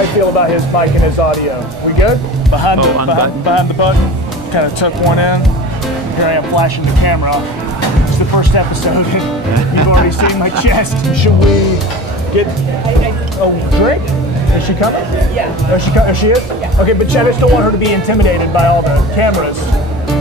How do you feel about his mic and his audio? We good? Behind the button. Kind of took one in. Here I am flashing the camera. It's the first episode. You've already seen my chest. Should we get a drink? Is she coming? Yeah. Oh, she is? Yeah. Okay, but I just don't want her to be intimidated by all the cameras.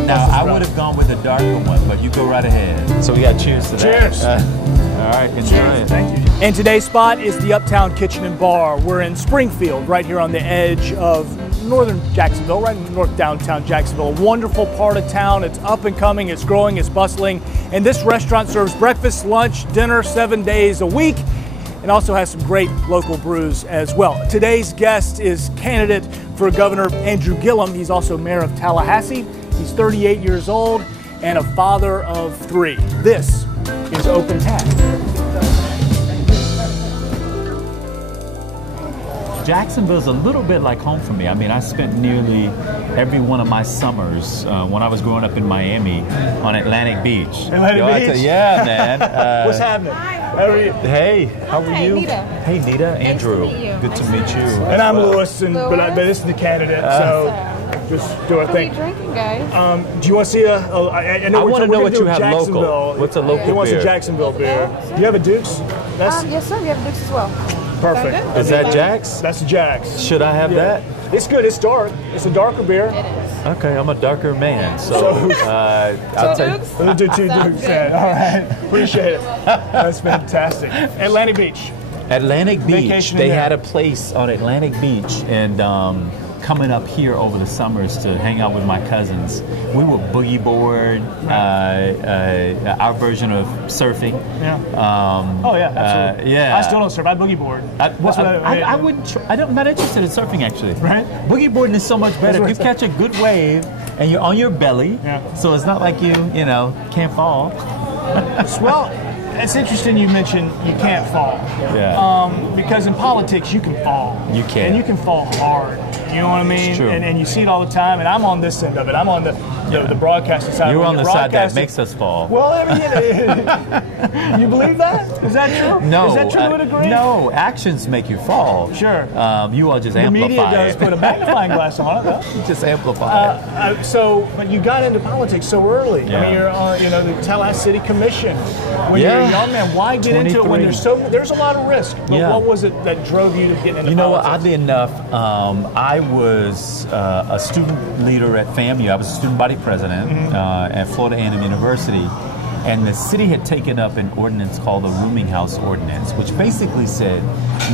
Now, I would have gone with a darker one, but you go right ahead. So we got cheers to that. Cheers. All right, enjoy it. Thank you. And today's spot is the Uptown Kitchen and Bar. We're in Springfield, right here on the edge of northern Jacksonville, right in north downtown Jacksonville. A wonderful part of town. It's up and coming, it's growing, it's bustling. And this restaurant serves breakfast, lunch, dinner 7 days a week, and also has some great local brews as well. Today's guest is candidate for Governor Andrew Gillum. He's also mayor of Tallahassee. He's 38 years old and a father of 3. This is Open Tap. Jacksonville's a little bit like home for me. I mean, I spent nearly every one of my summers when I was growing up in Miami on Atlantic Beach. Atlantic Beach? Yeah, man. What's happening? How are you? Hey, how are you? Nita. Hey, Nita. Andrew. Nice to meet you. Good to meet you. And I'm Lewis, but this is the candidate, so just do our thing. What are you drinking, guys? Do you want to see I know I want to know what you have Jacksonville. local. What's a local He wants beer? a Jacksonville beer. Do you have a Duke's? Yes, sir. We have Dukes as well. Perfect. Is that Jack's? That's Jack's. Should I have that? It's good. It's dark. It's a darker beer. It is. Okay, I'm a darker man, so I'll take. Dukes? We'll do 2 Dukes then. All right. Appreciate it. That's fantastic. Atlantic Beach. Atlantic Beach. Vacation They in there. had a place on Atlantic Beach, and coming up here over the summers to hang out with my cousins, we would boogie board, our version of surfing. Yeah. Absolutely. Yeah. I still don't surf. I boogie board. I wouldn't. I'm not interested in surfing actually. Right. Boogie boarding is so much better. If you catch a good wave and you're on your belly, so it's not like you can't fall. Well, it's interesting you mentioned you can't fall. Yeah. Because in politics you can fall. You can. And you can fall hard. You know what I mean? It's true. And you see it all the time. And I'm on this end of it. I'm on the broadcasting side. You're When on the side that makes us fall. Well, I mean, you believe that? Is that true? No. Is that true to a degree? No. Actions make you fall. Sure. You all just the amplify media does it. put a magnifying glass on it, though. You just amplify it. But you got into politics so early. Yeah. I mean, you're on, the Tallahassee City Commission. When you're a young man, why get into it when there's a lot of risk? But what was it that drove you to get into politics? You know what? Oddly enough, I was a student leader at FAMU. I was a student body president at Florida A&M University. And the city had taken up an ordinance called the Rooming House Ordinance, which basically said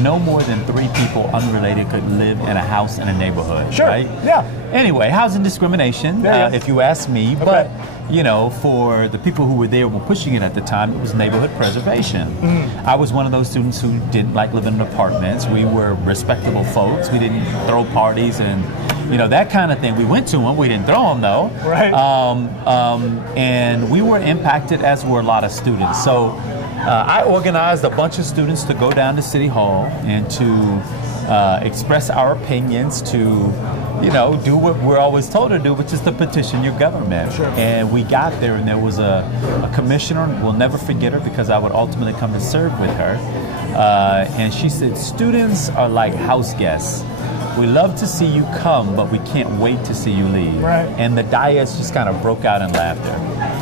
no more than 3 people unrelated could live in a house in a neighborhood. Sure. Right? Yeah. Anyway, housing discrimination, if you ask me. Okay. But, for the people who were there were pushing it at the time, it was neighborhood preservation. I was one of those students who didn't like living in apartments. We were respectable folks. We didn't throw parties and, that kind of thing. We went to them. We didn't throw them, though. Right. And we were impacted, as were a lot of students. So I organized a bunch of students to go down to City Hall and to express our opinions, to do what we're always told to do, which is to petition your government. Sure. And we got there, and there was a commissioner. We'll never forget her because I would ultimately come and serve with her. And she said, students are like house guests. We love to see you come, but we can't wait to see you leave. Right. And the dais just kind of broke out in laughter.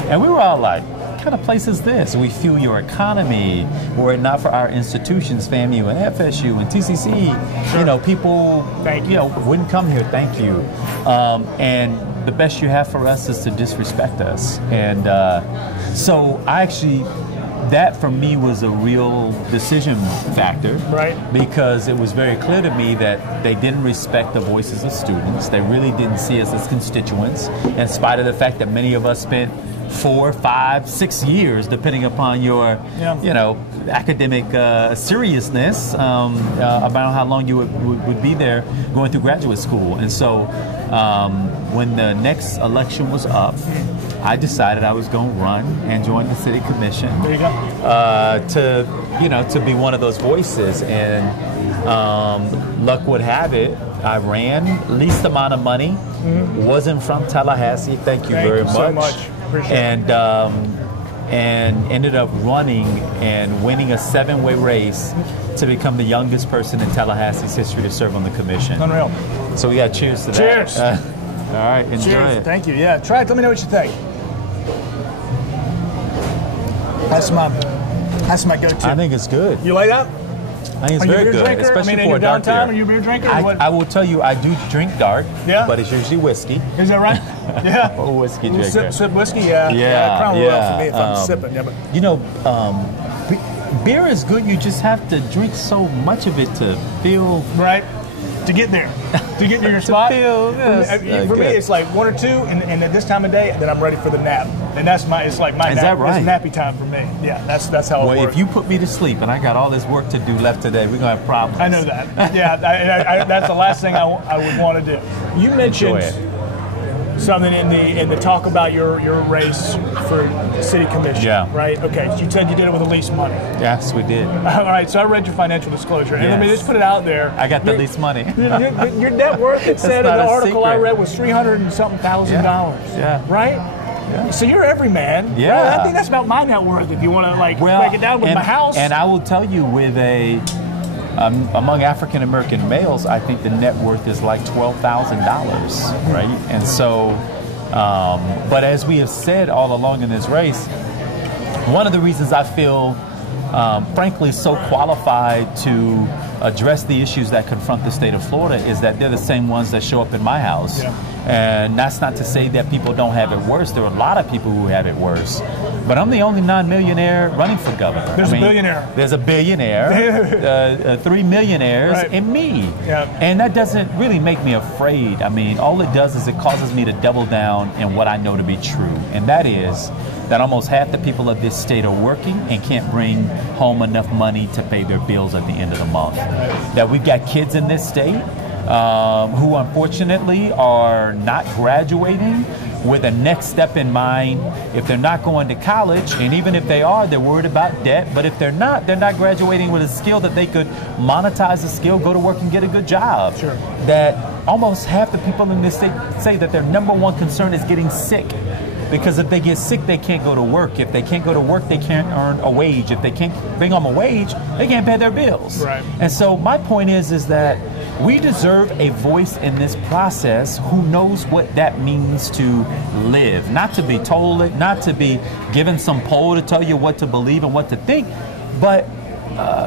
And we were all like, what kind of place is this? We fuel your economy. Were it not for our institutions, FAMU and FSU and TCC, people wouldn't come here. Thank you. And the best you have for us is to disrespect us. And so that for me was a real decision factor. Right. Because it was very clear to me that they didn't respect the voices of students. They really didn't see us as constituents, in spite of the fact that many of us spent 4, 5, 6 years, depending upon your, academic seriousness, about how long you would be there going through graduate school. And so when the next election was up, I decided I was going to run and join the city commission. There you go. To be one of those voices. And luck would have it, I ran, least amount of money, wasn't from Tallahassee. Thank you very much. So much. Appreciate it. And ended up running and winning a 7-way race to become the youngest person in Tallahassee's history to serve on the commission. Unreal. So we got cheers to that. Cheers. All right, enjoy Cheers. it. Thank you. Yeah, try it. Let me know what you think. That's my go-to. I think it's good. You like that? I think it's Are you a very beer good, drinker? especially I mean, for in a your dark downtime, beer. are you a beer drinker? Or what? I will tell you, I do drink dark, Yeah? but it's usually whiskey. Is that right? Yeah. Or whiskey drinker. Sip whiskey? Yeah. Crown Royal for me if I'm sipping. Yeah, but You know, beer is good. You just have to drink so much of it to feel right. To get there, to get to your spot. For me, good. it's like one or two, and at this time of day, then I'm ready for the nap, and that's my. It's like my Is nap. that right? It's nappy time for me. Yeah, that's how it Well, works. if you put me to sleep and I got all this work to do left today, we're gonna have problems. I know that. Yeah, I, that's the last thing I would want to do. You mentioned something in the talk about your race for city commission. Yeah. Right. Okay. So you said you did it with the least money. Yes, we did. All right. So I read your financial disclosure, and let me Yes. just put it out there. I got the least money. Your net worth, it said in not the a article I secret. read, was $300 and something thousand. Yeah. Right? Yeah. So you're every man. Yeah. Well, I think that's about my net worth if you want to break it down with my house. And I will tell you, with among African American males, I think the net worth is like $12,000, right? And so, but as we have said all along in this race, one of the reasons I feel, frankly, so qualified to address the issues that confront the state of Florida is that they're the same ones that show up in my house. Yeah. And that's not to say that people don't have it worse. There are a lot of people who have it worse. But I'm the only non-millionaire running for governor. There's a billionaire. There's a billionaire, 3 millionaires, Right. and me. Yeah. And that doesn't really make me afraid. I mean, all it does is it causes me to double down in what I know to be true. And that is that almost half the people of this state are working and can't bring home enough money to pay their bills at the end of the month. That we've got kids in this state who unfortunately are not graduating with a next step in mind. If they're not going to college, and even if they are, they're worried about debt. But if they're not graduating with a skill that they could monetize the skill, go to work and get a good job. Sure. That almost half the people in this state say that their number one concern is getting sick. Because if they get sick, they can't go to work. If they can't go to work, they can't earn a wage. If they can't bring home a wage, they can't pay their bills. Right. And so my point is that we deserve a voice in this process who knows what that means to live. Not to be told it, not to be given some poll to tell you what to believe and what to think, but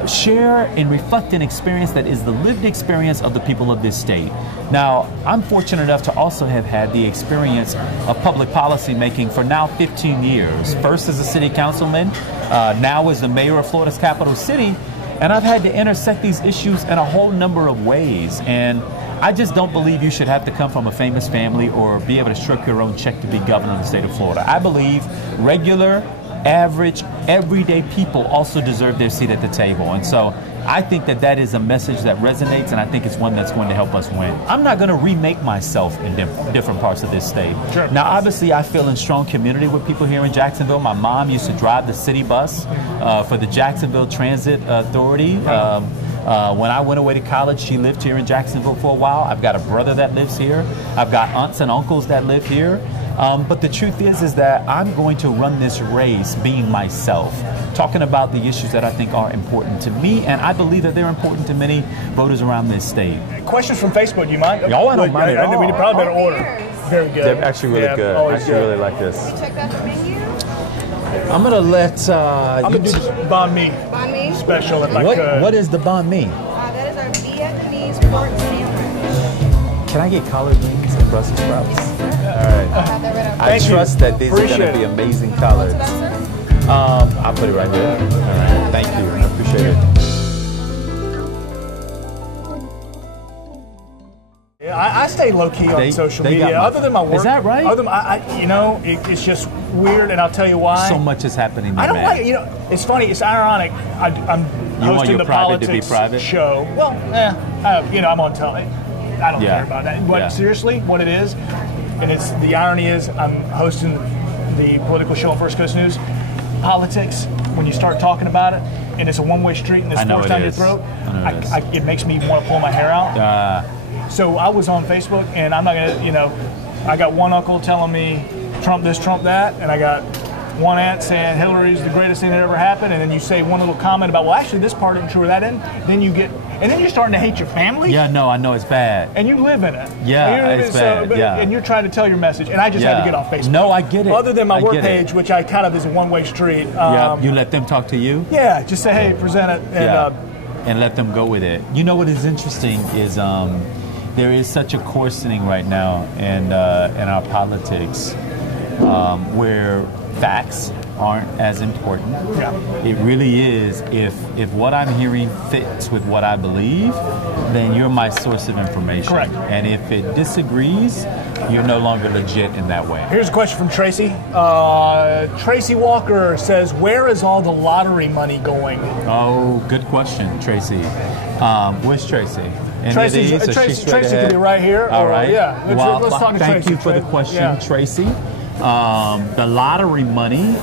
share and reflect an experience that is the lived experience of the people of this state. Now, I'm fortunate enough to also have had the experience of public policy making for now 15 years. First as a city councilman, now as the mayor of Florida's capital city, and I've had to intersect these issues in a whole number of ways. And I just don't believe you should have to come from a famous family or be able to stroke your own check to be governor of the state of Florida. I believe regular, average, everyday people also deserve their seat at the table. And so I think that that is a message that resonates, and I think it's one that's going to help us win. I'm not going to remake myself in different parts of this state. Sure. Now, obviously, I feel in strong community with people here in Jacksonville. My mom used to drive the city bus for the Jacksonville Transit Authority. When I went away to college, she lived here in Jacksonville for a while. I've got a brother that lives here. I've got aunts and uncles that live here. But the truth is that I'm going to run this race being myself, talking about the issues that I think are important to me, and I believe that they're important to many voters around this state. Questions from Facebook, do you mind? Oh, I don't mind at all. We probably better order. Very good. They're actually really good. I actually really like this. Check out the menu. I'm going to let... I'm going to do this banh mi Banh mi. special if I could. What is the banh mi? That is our Vietnamese pork sandwich. Can I get collard greens and Brussels sprouts? All right. Have that right up. I trust that these are going Appreciate to be it. amazing collards. What's that, sir? I'll put it right there. All right. Thank you. I appreciate it. I stay low key on social media. Other than my work, Is that right? Other than it's just weird, and I'll tell you why. So much is happening there, I don't man. like it. It's funny. It's ironic. I'm You want hosting your the private to be politics private? show. Well, I'm on tele. I don't care about that. But seriously, what it is, and it's the irony is, I'm hosting the political show on First Coast News. Politics, when you start talking about it, and it's a one-way street, and it's forced down your throat, it makes me want to pull my hair out. So I was on Facebook, and I'm not gonna, I got one uncle telling me Trump this, Trump that, and I got one aunt saying Hillary's the greatest thing that ever happened, and then you say one little comment about, well, actually this part isn't true or that isn't, then you're starting to hate your family. Yeah, no, I know it's bad. And you live in it. Yeah, it's bad. And you're trying to tell your message, and I just had to get off Facebook. No, I get it. Other than my work page, which I kind of is a one-way street. You let them talk to you? Yeah, just say, hey, present it. And, and let them go with it. You know what is interesting is there is such a coarsening right now in our politics where facts aren't as important. Yeah. It really is. If what I'm hearing fits with what I believe, then you're my source of information. Correct. And if it disagrees, you're no longer legit in that way. Here's a question from Tracy. Tracy Walker says, where is all the lottery money going? Oh, good question, Tracy. Where's Tracy? Tracy could be right here. All right. Yeah. Let's talk to Tracy. Thank you for the question, Tracy. The lottery money,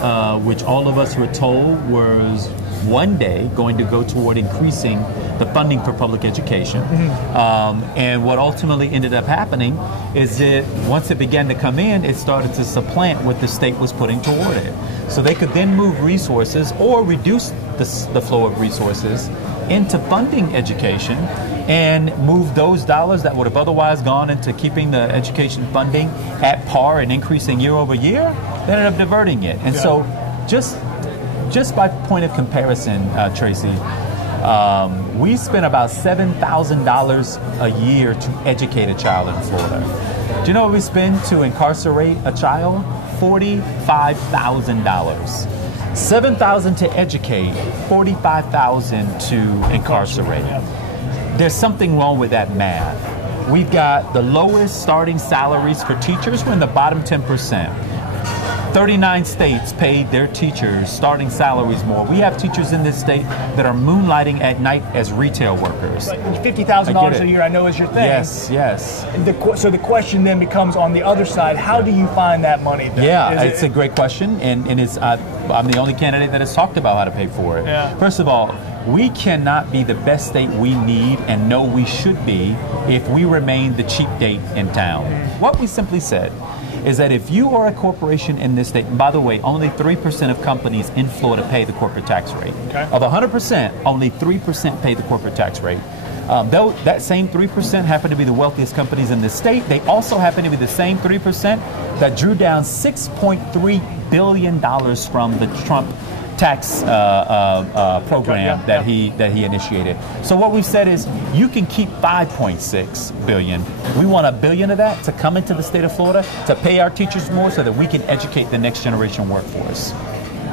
which all of us were told was one day going to go toward increasing the funding for public education. And what ultimately ended up happening is that once it began to come in, it started to supplant what the state was putting toward it. So they could then move resources or reduce the flow of resources into funding education and move those dollars that would have otherwise gone into keeping the education funding at par and increasing year over year, they ended up diverting it. And so just by point of comparison, Tracy, we spend about $7,000 a year to educate a child in Florida. Do you know what we spend to incarcerate a child? $45,000. $7,000 to educate, $45,000 to incarcerate. There's something wrong with that math. We've got the lowest starting salaries for teachers. We're in the bottom 10%. 39 states paid their teachers starting salaries more. We have teachers in this state that are moonlighting at night as retail workers. $50,000 a year, I know, is your thing. Yes, yes. So the question then becomes on the other side, how do you find that money then? Yeah, it's a great question, and it's I'm the only candidate that has talked about how to pay for it. Yeah. First of all, we cannot be the best state we need and know we should be if we remain the cheap date in town. What we simply said is that if you are a corporation in this state, and by the way, only 3% of companies in Florida pay the corporate tax rate. Okay. Of 100%, only 3% pay the corporate tax rate. Though that same 3% happen to be the wealthiest companies in the state, they also happen to be the same 3% that drew down $6.3 billion from the Trump tax program that he initiated. So what we've said is you can keep $5.6 billion. We want $1 billion of that to come into the state of Florida to pay our teachers more so that we can educate the next generation workforce.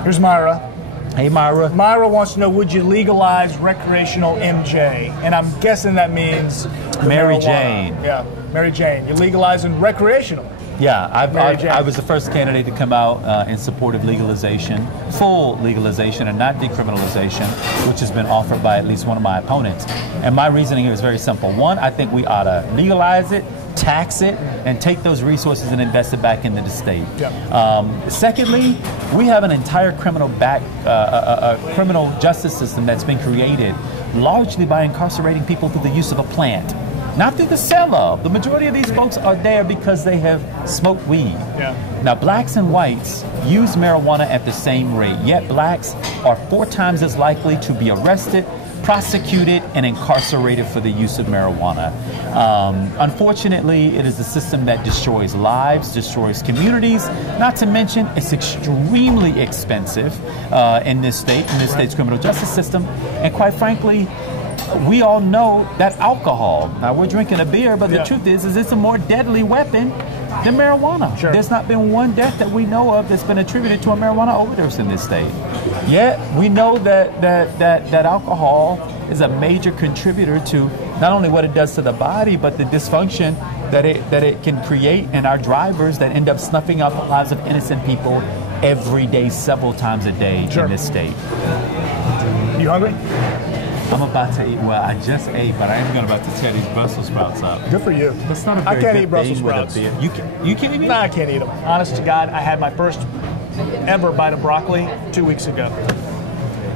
Here's Myra. Hey, Myra. Myra wants to know, would you legalize recreational MJ? And I'm guessing that means Mary marijuana. Jane. Yeah, Mary Jane. You're legalizing recreational. Yeah, I was the first candidate to come out in support of legalization, full legalization and not decriminalization, which has been offered by at least one of my opponents. And my reasoning here is very simple. One, I think we ought to legalize it, tax it, and take those resources and invest it back into the state. Yeah. Secondly, we have an entire criminal justice system that's been created largely by incarcerating people through the use of a plant. Not through the sale of. The majority of these folks are there because they have smoked weed. Yeah. Now, blacks and whites use marijuana at the same rate, yet blacks are 4 times as likely to be arrested, prosecuted, and incarcerated for the use of marijuana. Unfortunately, it is a system that destroys lives, destroys communities, not to mention it's extremely expensive in this state's criminal justice system, and quite frankly, we all know that alcohol, now we're drinking a beer, but the truth is it's a more deadly weapon than marijuana. Sure. There's not been one death that we know of that's been attributed to a marijuana overdose in this state. Yet we know that alcohol is a major contributor to not only what it does to the body, but the dysfunction that it can create in our drivers that end up snuffing out the lives of innocent people every day, several times a day in this state. You hungry? I'm about to eat. Well, I just ate, but I am about to tear these Brussels sprouts up. Good for you. That's not a very I can't good eat Brussels thing sprouts. With a beer. You can't eat them? No, I can't eat them. Honest to God, I had my first ever bite of broccoli 2 weeks ago.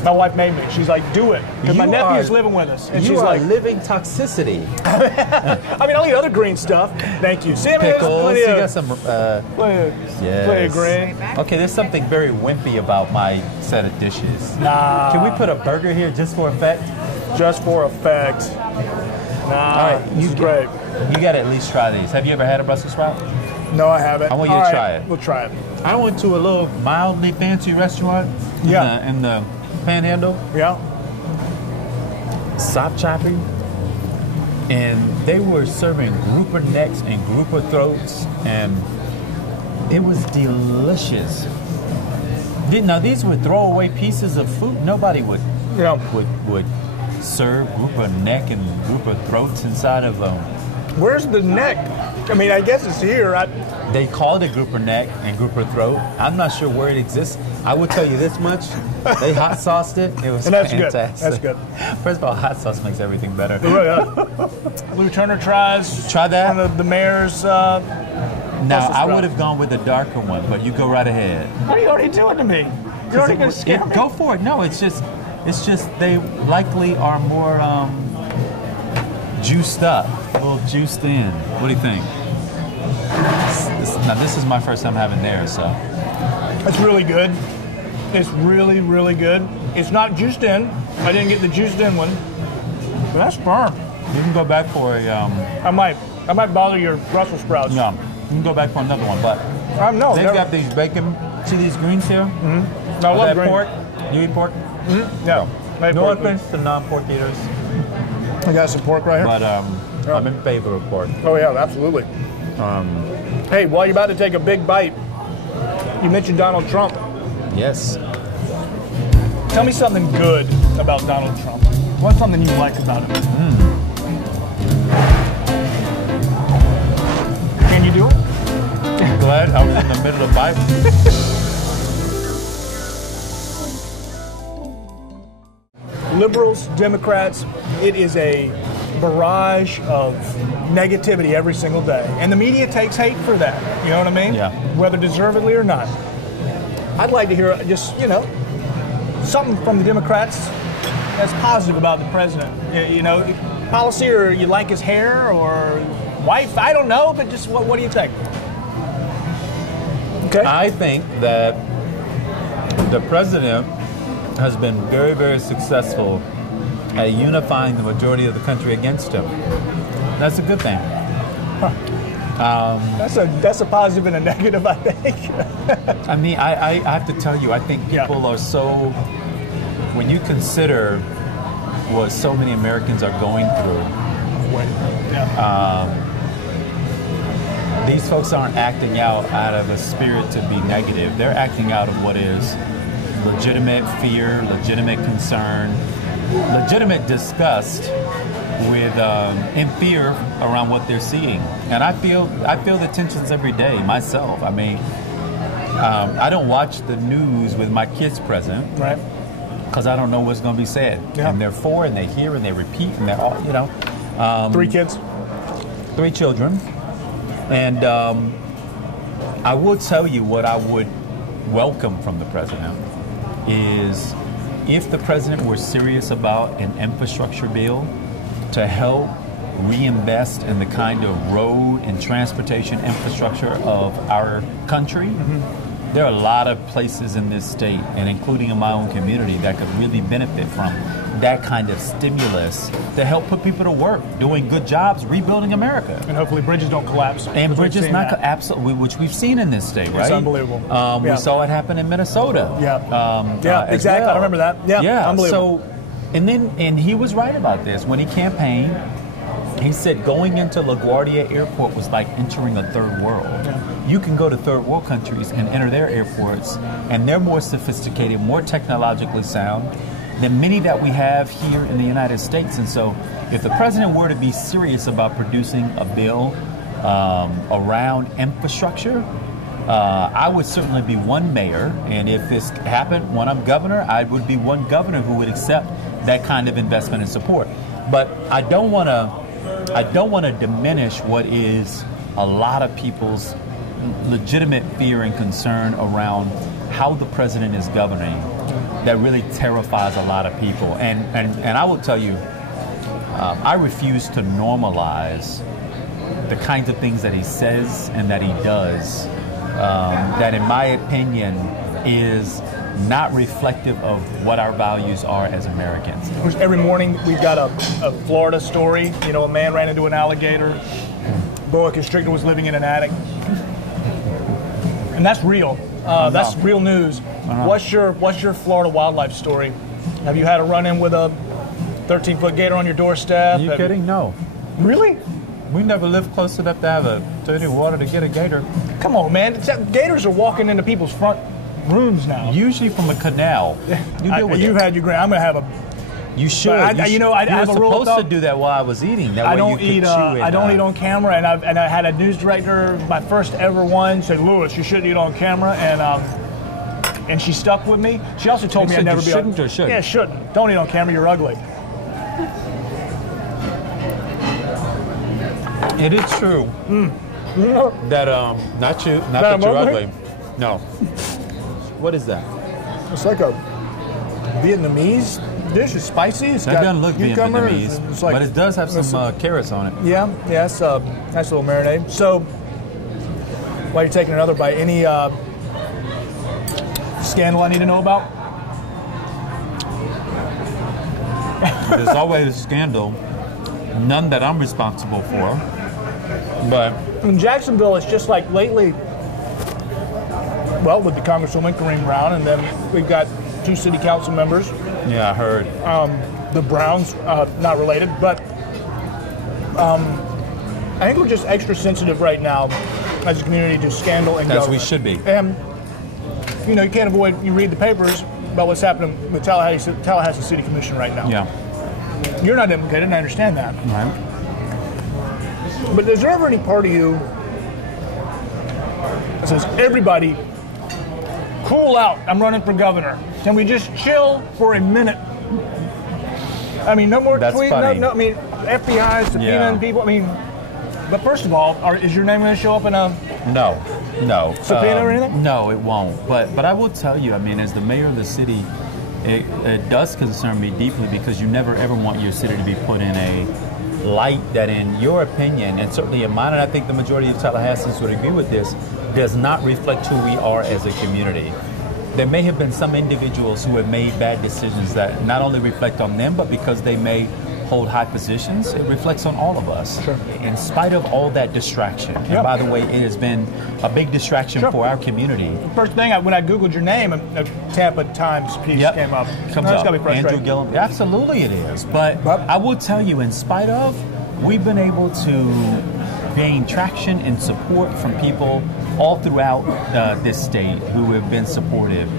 My wife made me. She's like, do it. Because my You nephew's are- living with us. And You she's are like, living toxicity. I mean, I'll eat other green stuff. Thank you. See, I mean, there's Pickles. plenty You of, got some. plenty of green. Okay, there's something very wimpy about my set of dishes. Nah. Can we put a burger here just for effect? Just for effect. Nah, All right, this is great. You got to at least try these. Have you ever had a Brussels sprout? No, I haven't. I want you to All try it. We'll try it. I went to a little mildly fancy restaurant in the Panhandle, Yeah. Sop Chopping, and they were serving grouper necks and grouper throats, and it was delicious. Now these were throwaway pieces of food. Nobody would serve grouper neck and grouper throats inside of them. Where's the neck? I mean, I guess it's here. They called it grouper neck and grouper throat. I'm not sure where it exists. I will tell you this much. They hot sauced it. It was And that's fantastic. good. That's good. First of all, hot sauce makes everything better. Lew Turner tries. Try that. One of the mayor's. Now, Brussels I sprout. would have gone with a darker one, but you go right ahead. What are you already doing to me? You're already going to scare me. Go for it. No, it's just they likely are more juiced up, a little juiced in. What do you think? Now, this is my first time having theirs, so. It's really good. It's really, really good. It's not juiced in. I didn't get the juiced in one. But that's firm. You can go back for a, I might bother your Brussels sprouts. you can go back for another one, but No, they've never. got these bacon, see these greens here? No, I love That green. pork? You eat pork? Yeah. No pork. offense to non-pork eaters, I got some pork right here. but I'm in favor of pork. Oh yeah, absolutely. Hey, while you're about to take a big bite, you mentioned Donald Trump. Yes. Tell me something good about Donald Trump. What's something you like about him? Can you do it? Glad I was in the middle of bite. Liberals, Democrats, it is a barrage of negativity every single day. And the media takes hate for that. You know what I mean? Yeah. Whether deservedly or not. I'd like to hear just, something from the Democrats that's positive about the president. Policy, or you like his hair or wife, I don't know, but just what do you think? Okay. I think that the president has been very, very successful at unifying the majority of the country against him. That's a good thing. That's a positive and a negative, I think. I mean, I have to tell you, I think people are so, when you consider what so many Americans are going through, these folks aren't acting out of a spirit to be negative. They're acting out of what is legitimate fear, legitimate concern, legitimate disgust with in fear around what they're seeing. And I feel the tensions every day myself. I mean, I don't watch the news with my kids present, Right. because I don't know what's going to be said. Yeah. And they're four, and they hear, and they repeat, and they're all, 3 kids. 3 children. And I will tell you what I would welcome from the president is if the president were serious about an infrastructure bill to help reinvest in the kind of road and transportation infrastructure of our country. There are a lot of places in this state, and including in my own community, that could really benefit from that kind of stimulus to help put people to work, doing good jobs, rebuilding America. And hopefully bridges don't collapse. And bridges not that. absolutely, which we've seen in this state, right? It's unbelievable. We saw it happen in Minnesota. Yeah, as exactly. well. I remember that. Yeah, unbelievable. So, and he was right about this when he campaigned. He said going into LaGuardia Airport was like entering a third world. Yeah. You can go to third world countries and enter their airports, and they're more sophisticated, more technologically sound than many that we have here in the United States. And so if the president were to be serious about producing a bill around infrastructure, I would certainly be one mayor, and if this happened when I'm governor, I would be one governor who would accept that kind of investment and support. But I don't want to diminish what is a lot of people's legitimate fear and concern around how the president is governing that really terrifies a lot of people. And I will tell you, I refuse to normalize the kinds of things that he says and that he does that, in my opinion, is not reflective of what our values are as Americans. Every morning we've got a Florida story. You know, a man ran into an alligator. Boa constrictor was living in an attic. And that's real. That's real news. What's your Florida wildlife story? Have you had a run-in with a 13-foot gator on your doorstep? Are you kidding? No. Really? We never lived close enough to have a dirty water to get a gator. Come on, man. Gators are walking into people's front rooms now. Usually from a canal. You've had your grand. I'm going to have a... You should. I have a rule of supposed thumb. to do that while I was eating. That I way don't you eat. could chew I don't eat on camera, and I had a news director, my first ever one, said, "Lewis, you shouldn't eat on camera," and she stuck with me. She also told me I'd never be. Shouldn't or shouldn't? Yeah, shouldn't. Don't eat on camera. You're ugly. It is true that not that you're ugly. No. What is that? It's like a Vietnamese dish. It's spicy. It's That got doesn't look cucumber. Vietnamese, It's like, but it does have some carrots on it. yeah, it's a nice little marinade. So, while you're taking another bite, any scandal I need to know about? There's always a scandal, none that I'm responsible for, but In Jacksonville, it's just like lately, well, with the Congresswoman Kareem Brown, and then we've got 2 city council members. yeah, I heard. The Browns, not related, but I think we're just extra sensitive right now as a community to scandal and As government. we should be. And, you know, you can't avoid, you read the papers about what's happening with Tallahassee City Commission right now. Yeah. You're not implicated, and I understand that. Right. But is there ever any part of you that says, everybody, cool out, I'm running for governor. Can we just chill for a minute? I mean, no more That's tweet, funny. no, I mean, FBI is subpoenaing people. I mean, but first of all, is your name going to show up in a No. subpoena or anything? No, it won't. But I will tell you, I mean, as the mayor of the city, it does concern me deeply because you never ever want your city to be put in a light that, in your opinion, and certainly in mine, and I think the majority of Tallahasseans would agree with this, does not reflect who we are as a community. There may have been some individuals who have made bad decisions that not only reflect on them, but because they may hold high positions, it reflects on all of us. Sure. In spite of all that distraction, and by the way, it has been a big distraction for our community. First thing, when I Googled your name, a Tampa Times piece came up. Comes That's up. gotta be frustrating. Andrew Gillum. Absolutely it is. But I will tell you, in spite of, we've been able to gain traction and support from people all throughout this state who have been supportive.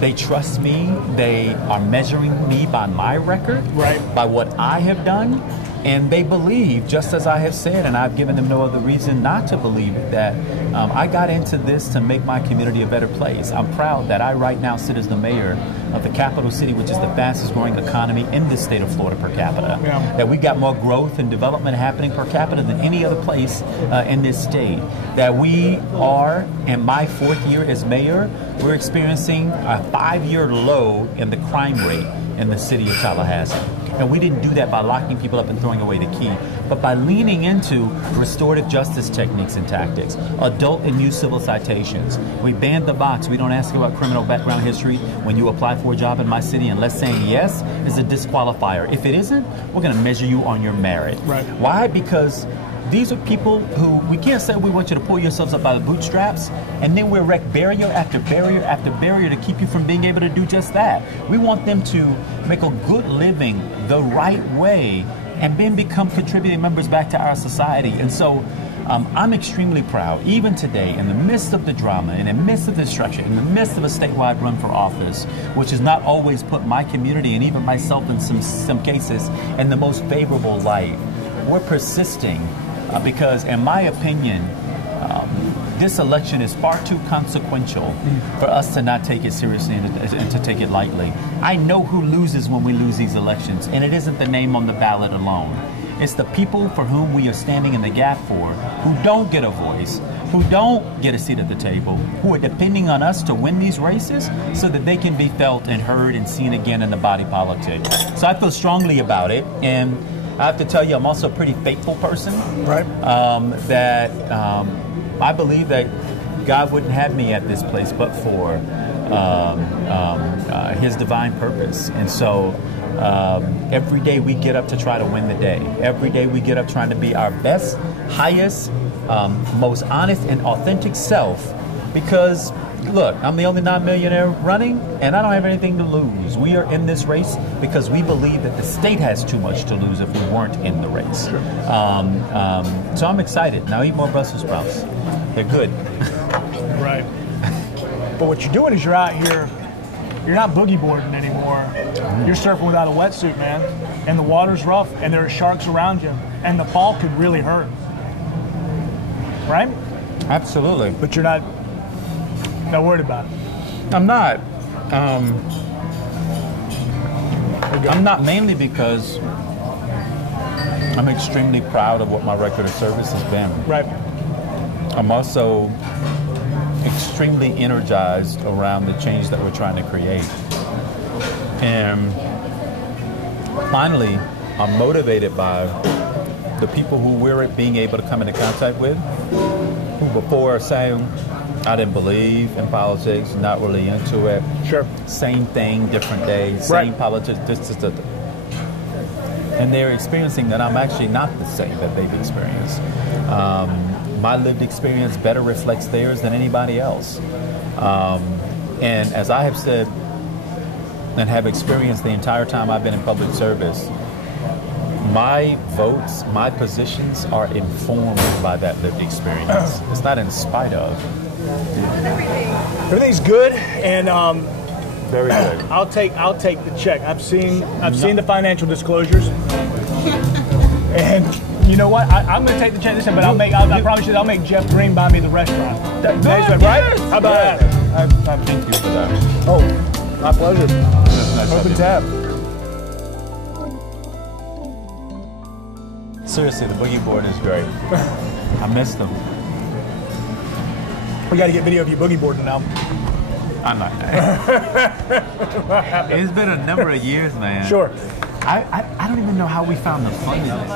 They trust me. They are measuring me by my record, by what I have done. And they believe, just as I have said, and I've given them no other reason not to believe it, that I got into this to make my community a better place. I'm proud that I right now sit as the mayor of the capital city, which is the fastest growing economy in the state of Florida per capita. That we got more growth and development happening per capita than any other place in this state. That we are, in my 4th year as mayor, we're experiencing a 5-year low in the crime rate in the city of Tallahassee. And we didn't do that by locking people up and throwing away the key, but by leaning into restorative justice techniques and tactics, adult and youth civil citations. We banned the box. We don't ask you about criminal background history when you apply for a job in my city, unless saying yes is a disqualifier. If it isn't, we're going to measure you on your merit. Why? Because these are people who, we can't say we want you to pull yourselves up by the bootstraps and then we erect barrier after barrier after barrier to keep you from being able to do just that. We want them to make a good living the right way and then become contributing members back to our society. And so I'm extremely proud, even today, in the midst of the drama, in the midst of the distraction, in the midst of a statewide run for office, which has not always put my community and even myself in some cases in the most favorable light. We're persisting because, in my opinion, this election is far too consequential for us to not take it seriously and to take it lightly. I know who loses when we lose these elections, and it isn't the name on the ballot alone. It's the people for whom we are standing in the gap for, who don't get a voice, who don't get a seat at the table, who are depending on us to win these races so that they can be felt and heard and seen again in the body politic. So I feel strongly about it, and I have to tell you, I'm also a pretty faithful person. Right. I believe that God wouldn't have me at this place but for His divine purpose. And so every day we get up to try to win the day. Every day we get up trying to be our best, highest, most honest and authentic self. Because, look, I'm the only non-millionaire running, and I don't have anything to lose. We are in this race because we believe that the state has too much to lose if we weren't in the race. So I'm excited. Now eat more Brussels sprouts. They're good. Right. But what you're doing is you're out here, you're not boogie boarding anymore. You're surfing without a wetsuit, man. And the water's rough, and there are sharks around you, and the fall could really hurt. Right? Absolutely. But you're not worried about it. I'm not. I'm not, mainly because I'm extremely proud of what my record of service has been. Right. I'm also extremely energized around the change that we're trying to create. And finally, I'm motivated by the people who we're being able to come into contact with, who before are saying, I didn't believe in politics, not really into it. Sure. Same thing, different day, same politics, and they're experiencing that I'm actually not the same that they've experienced. My lived experience better reflects theirs than anybody else. And as I have said and have experienced the entire time I've been in public service, my votes, my positions are informed by that lived experience. It's not in spite of. Everything's good, and Very good. I'll take the check. I've seen the financial disclosures, and you know what? I'm going to take the check this time, but I promise you, I'll make Jeff Green buy me the restaurant. Right? Yes. How about that? I thank you for that. Oh, my pleasure. Nice Open of tab. you. Seriously, the boogie board is great. I missed them. We got to get video of you boogie boarding now. I'm not. It's been a number of years, man. Sure. I don't even know how we found the fun in it.